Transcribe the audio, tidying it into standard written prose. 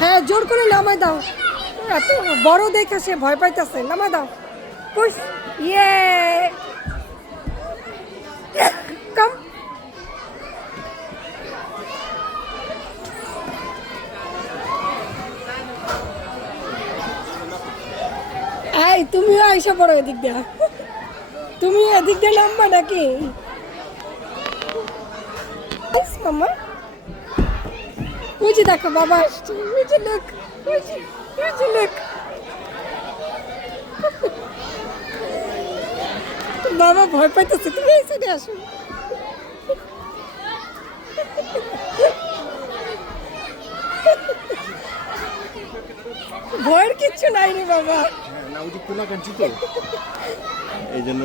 হ্যাঁ, জোর করে নামাই দাও। এত বড় দেখে সে ভয় পাইতেছে, নামাই দাও। পুশ, ইয়ে, কাম। এই তুমিও আইসা পড়ো এদিক দিয়া, তুমি এদিক দিয়ে নামবা নাকি? মামা ওই যে দেখো বাবা আসছে, ওই যে লোক, ওই যে লোক। বাবা ভয় পাইতেছে, তুমি এই সাইডে আসো। ভয়ের কিচ্ছু নাই রে বাবা। না, ওই যে কোনা কাঞ্চি তো এই জন্য